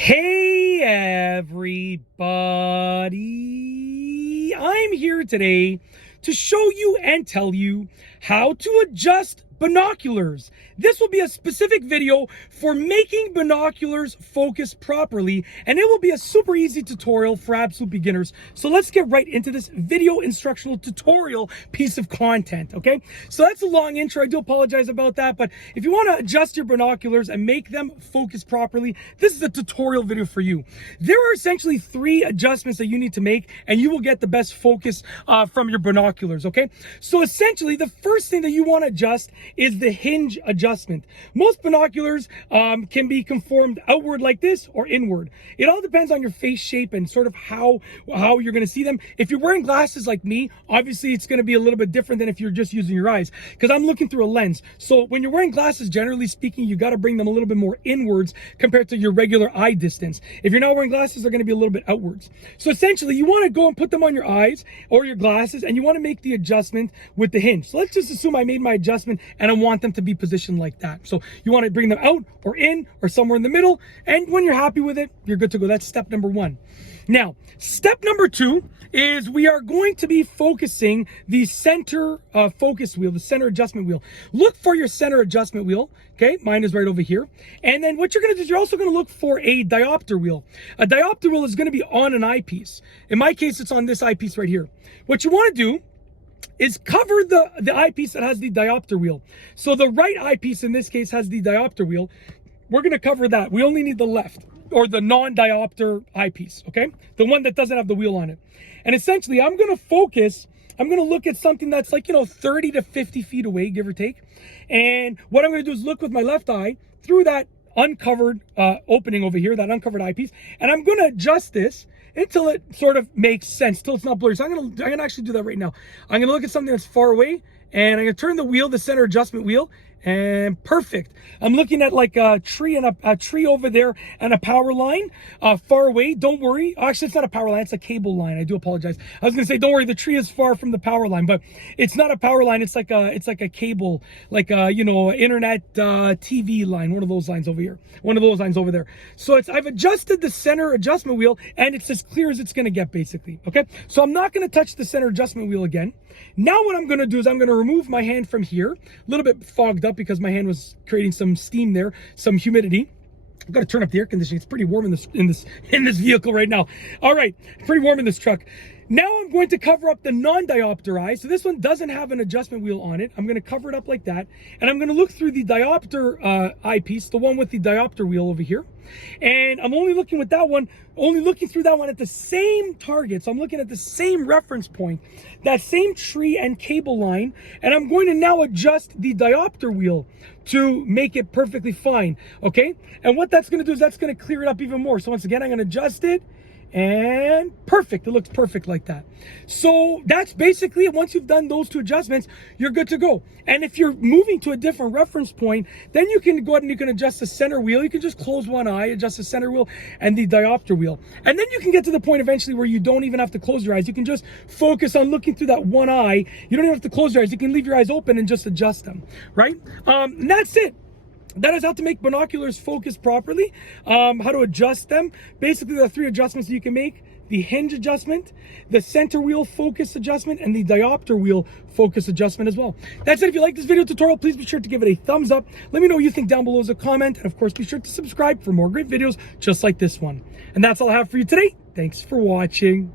Hey everybody, I'm here today to show you and tell you how to adjust binoculars. This will be a specific video for making binoculars focus properly, and it will be a super easy tutorial for absolute beginners. So let's get right into this video instructional tutorial piece of content, okay? So that's a long intro. I do apologize about that, but if you want to adjust your binoculars and make them focus properly, this is a tutorial video for you. There are essentially 3 adjustments that you need to make, and you will get the best focus from your binoculars, okay? So essentially, the first thing that you want to adjust is the hinge adjustment. Most binoculars can be conformed outward like this or inward. It all depends on your face shape and sort of how you're going to see them. If you're wearing glasses like me, obviously it's going to be a little bit different than if you're just using your eyes, because I'm looking through a lens. So when you're wearing glasses, generally speaking, you got to bring them a little bit more inwards compared to your regular eye distance. If you're not wearing glasses, they're going to be a little bit outwards. So essentially, you want to go and put them on your eyes or your glasses, and you want to make the adjustment with the hinge. So let's just assume I made my adjustment and I want them to be positioned like that. So you want to bring them out or in or somewhere in the middle, and when you're happy with it, you're good to go. That's step number 1. Now, step number 2 is we are going to be focusing the center focus wheel, the center adjustment wheel. Look for your center adjustment wheel. Okay, mine is right over here. And then what you're going to do is you're also going to look for a diopter wheel. A diopter wheel is going to be on an eyepiece. In my case, it's on this eyepiece right here. What you want to do is cover the eyepiece that has the diopter wheel. So the right eyepiece in this case has the diopter wheel. We're going to cover that. We only need the left, or the non-diopter eyepiece, okay? The one that doesn't have the wheel on it. And essentially, I'm going to focus, I'm going to look at something that's like, 30 to 50 feet away, give or take. And what I'm going to do is look with my left eye through that uncovered opening over here, that uncovered eyepiece, and I'm going to adjust this until it sort of makes sense, till it's not blurry. So I'm gonna actually do that right now. I'm gonna look at something that's far away, and I'm gonna turn the wheel, the center adjustment wheel, and perfect. I'm looking at like a tree and a tree over there and a power line far away. Don't worry. Actually, it's not a power line. It's a cable line. I do apologize. I was going to say, don't worry. The tree is far from the power line, but it's not a power line. It's like a cable, like a, internet TV line. One of those lines over here. One of those lines over there. So I've adjusted the center adjustment wheel, and it's as clear as it's going to get, basically. Okay. So I'm not going to touch the center adjustment wheel again. Now what I'm going to do is I'm going to remove my hand from here, a little bit fogged up because my hand was creating some steam there, some humidity. I've got to turn up the air conditioning. It's pretty warm in this vehicle right now. All right, pretty warm in this truck. Now I'm going to cover up the non-diopter eye. So this one doesn't have an adjustment wheel on it. I'm going to cover it up like that. And I'm going to look through the diopter eyepiece, the one with the diopter wheel over here. And I'm only looking with that one, only looking through that one at the same target. So I'm looking at the same reference point, that same tree and cable line. And I'm going to now adjust the diopter wheel to make it perfectly fine. Okay. And what that's going to do is that's going to clear it up even more. So once again, I'm going to adjust it. And perfect. It looks perfect like that. So that's basically it. Once you've done those 2 adjustments, you're good to go. And if you're moving to a different reference point, then you can go ahead and you can adjust the center wheel. You can just close one eye, adjust the center wheel and the diopter wheel. And then you can get to the point eventually where you don't even have to close your eyes. You can just focus on looking through that one eye. You don't even have to close your eyes. You can leave your eyes open and just adjust them, right? And that's it. That is how to make binoculars focus properly, how to adjust them. Basically, the 3 adjustments you can make: the hinge adjustment, the center wheel focus adjustment, and the diopter wheel focus adjustment as well. That's it. If you like this video tutorial, please be sure to give it a thumbs up. Let me know what you think down below as a comment. And of course, be sure to subscribe for more great videos just like this one. And that's all I have for you today. Thanks for watching.